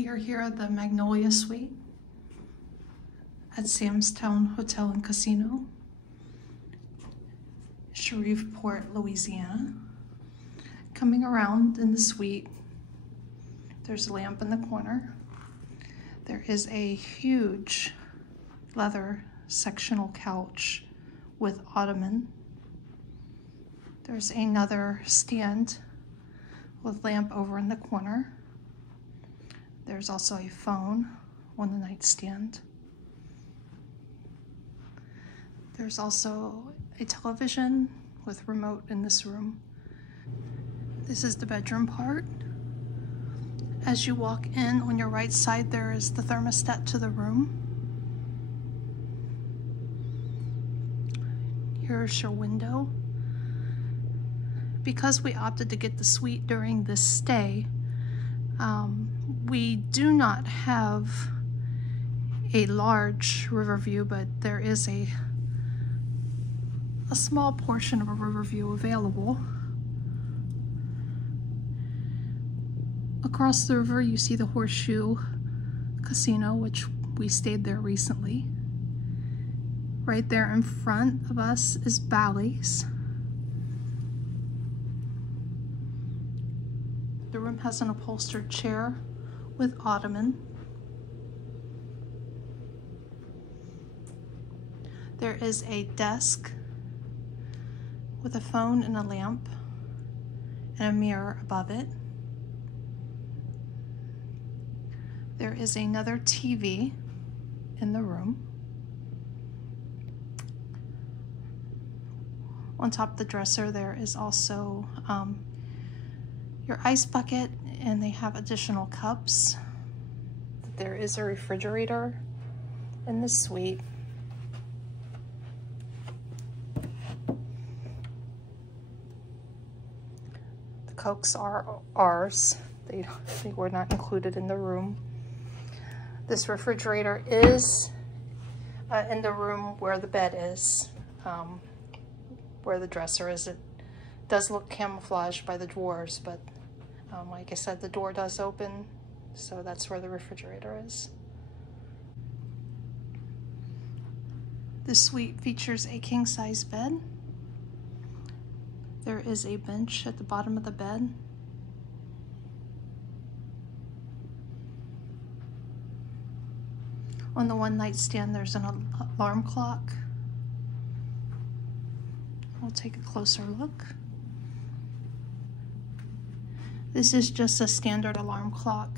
We are here at the Magnolia Suite at Samstown Hotel and Casino, Shreveport, Louisiana. Coming around in the suite, there's a lamp in the corner. There is a huge leather sectional couch with ottoman. There's another stand with lamp over in the corner. There's also a phone on the nightstand. There's also a television with remote in this room. This is the bedroom part. As you walk in, on your right side, there is the thermostat to the room. Here's your window. Because we opted to get the suite during this stay, we do not have a large river view, but there is a small portion of a river view available. Across the river, you see the Horseshoe Casino, which we stayed there recently. Right there in front of us is Bally's. The room has an upholstered chair with ottoman. There is a desk with a phone and a lamp and a mirror above it. There is another TV in the room. On top of the dresser, there is also your ice bucket, and they have additional cups. There is a refrigerator in the suite. The Cokes are ours. They were not included in the room. This refrigerator is in the room where the bed is, where the dresser is. It does look camouflaged by the drawers, but like I said, the door does open, so that's where the refrigerator is. This suite features a king-size bed. There is a bench at the bottom of the bed. On the one nightstand, there's an alarm clock. We'll take a closer look. This is just a standard alarm clock.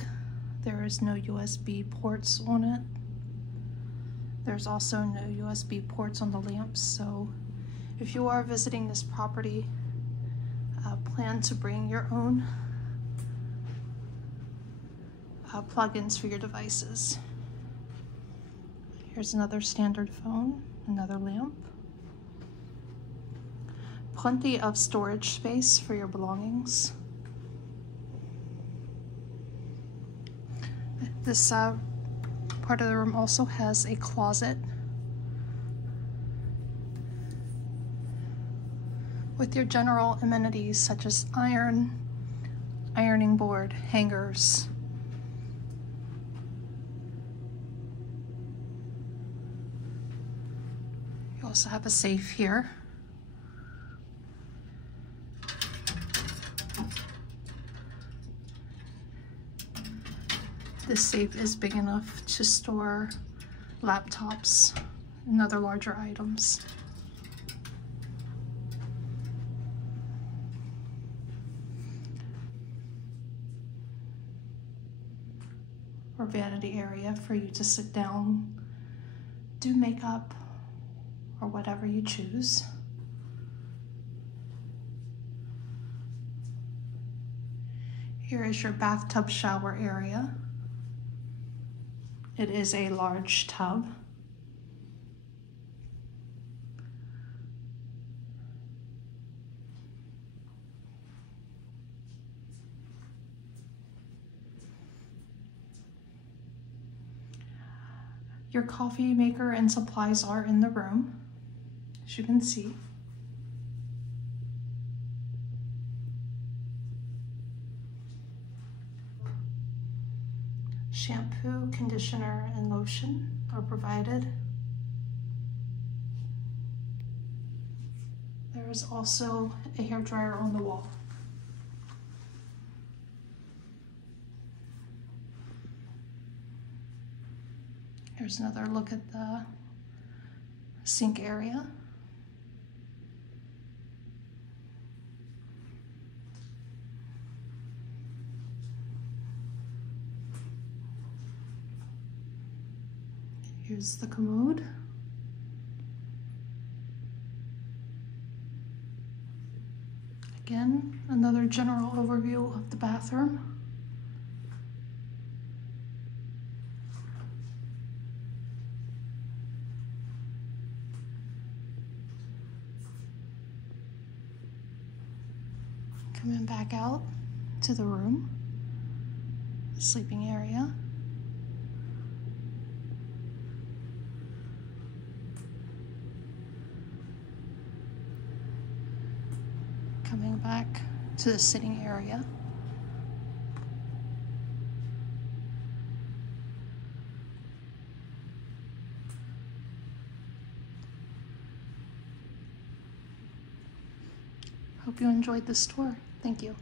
There is no USB ports on it. There's also no USB ports on the lamps, so if you are visiting this property, plan to bring your own plugins for your devices. Here's another standard phone, another lamp. Plenty of storage space for your belongings. This part of the room also has a closet with your general amenities such as ironing board, hangers. You also have a safe here. This safe is big enough to store laptops and other larger items. Or vanity area for you to sit down, do makeup, or whatever you choose. Here is your bathtub shower area. It is a large tub. Your coffee maker and supplies are in the room, as you can see. Shampoo, conditioner, and lotion are provided. There is also a hairdryer on the wall. Here's another look at the sink area. Here's the commode. Again, another general overview of the bathroom. Coming back out to the room, the sleeping area. Coming back to the sitting area. Hope you enjoyed this tour. Thank you.